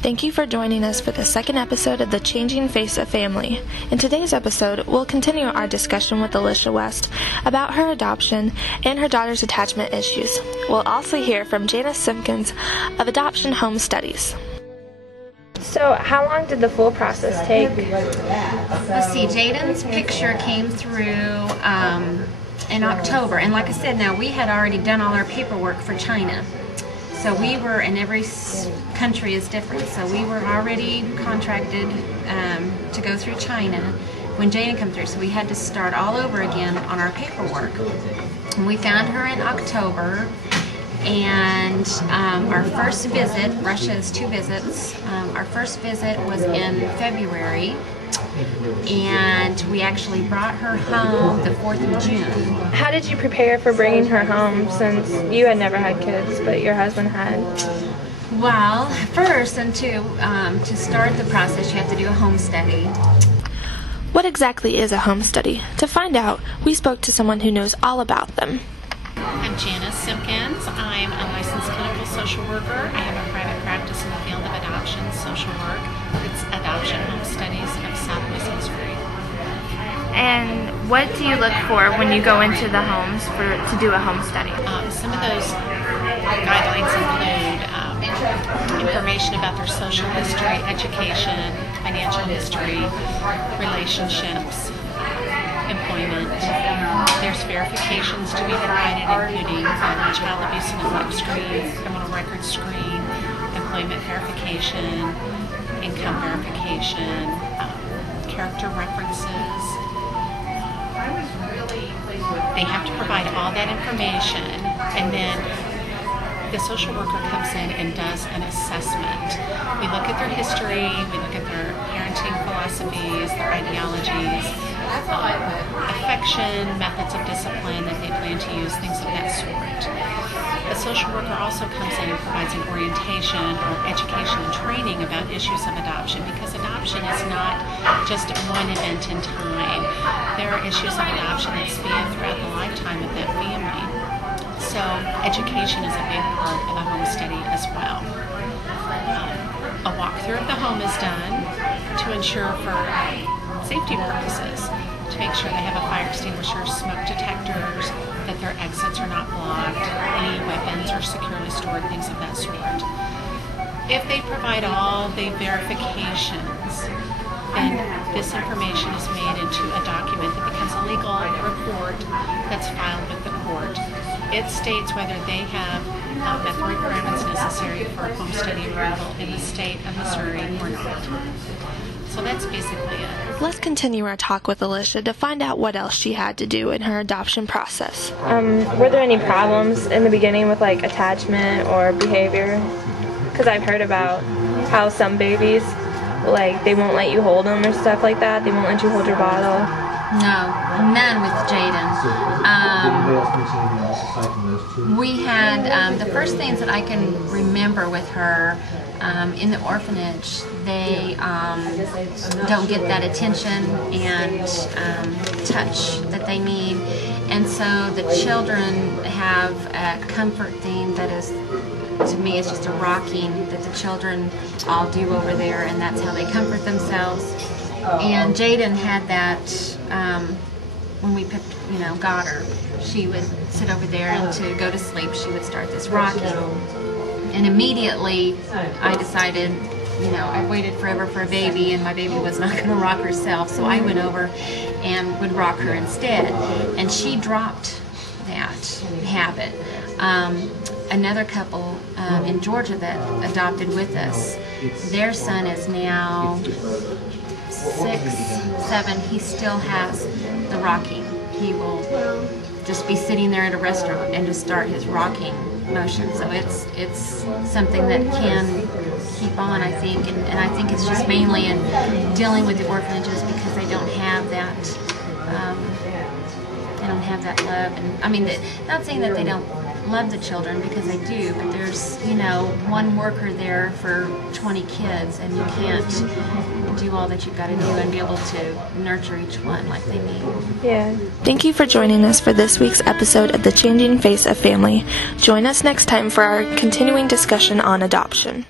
Thank you for joining us for the second episode of The Changing Face of Family. In today's episode, we'll continue our discussion with Alicia West about her adoption and her daughter's attachment issues. We'll also hear from Janice Simpkins of Adoption Home Studies. So, how long did the full process take? Let's see, Jaden's picture came through in October, and like I said, now we had already done all our paperwork for China. So we were, and every country is different, so we were already contracted to go through China when Jaden came through, so we had to start all over again on our paperwork. And we found her in October, and our first visit, Russia is 2 visits, our first visit was in February, and we actually brought her home the 4th of June. How did you prepare for bringing her home, since you had never had kids, but your husband had? Well, first, and to start the process, you have to do a home study. What exactly is a home study? To find out, we spoke to someone who knows all about them. I'm Janice Simpkins. I'm a licensed clinical social worker. I have a private practice in the field of adoption social work. It's Adoption Home Studies of Southwest Missouri. And what do you look for when you go into the homes to do a home study? Some of those guidelines include information about their social history, education, financial history, relationships, employment. There's verifications to be provided, including child abuse and neglect screen, criminal record screen, employment verification, income verification, character references. They have to provide all that information, and then the social worker comes in and does an assessment. We look at their history, we look at their parenting philosophies, their ideologies, affection, methods of discipline that they plan to use, things of that sort. The social worker also comes in and provides an orientation or education and training about issues of adoption, because adoption is not just one event in time. There are issues of adoption that span throughout the lifetime of that family. So education is a big part of a home study as well. A walkthrough of the home is done to ensure for safety purposes, to make sure they have a fire extinguisher, smoke detectors, that their exits are not blocked, any weapons are securely stored, things of that sort. If they provide all the verifications, then this information is made into a document that becomes a legal report that's filed with the court. It states whether they have met the requirements necessary for a home study approval in the state of Missouri or not. So that's basically it. Let's continue our talk with Alicia to find out what else she had to do in her adoption process. Were there any problems in the beginning with like attachment or behavior? Because I've heard about how some babies, like, they won't let you hold them or stuff like that. They won't let you hold your bottle. No, none with Jaden. We had, the first things that I can remember with her, in the orphanage, they don't get that attention and touch that they need. And so the children have a comfort theme that is, to me, it's just a rocking that the children all do over there, and that's how they comfort themselves. And Jaden had that when we picked, got her. She would sit over there, and to go to sleep, she would start this rocking. And immediately, I decided, I waited forever for a baby, and my baby was not going to rock herself, so I went over and would rock her instead. And she dropped that habit. Another couple in Georgia that adopted with us, their son is now 6, 7, he still has the rocking. He will just be sitting there at a restaurant and just start his rocking motion. So it's something that can keep on, I think, and I think it's just mainly in dealing with the orphanages, because they don't have that love. And I mean, not saying that they don't love the children, because they do, but there's, one worker there for 20 kids, and you can't do all that you've got to do and be able to nurture each one like they need. Yeah. Thank you for joining us for this week's episode of The Changing Face of Family. Join us next time for our continuing discussion on adoption.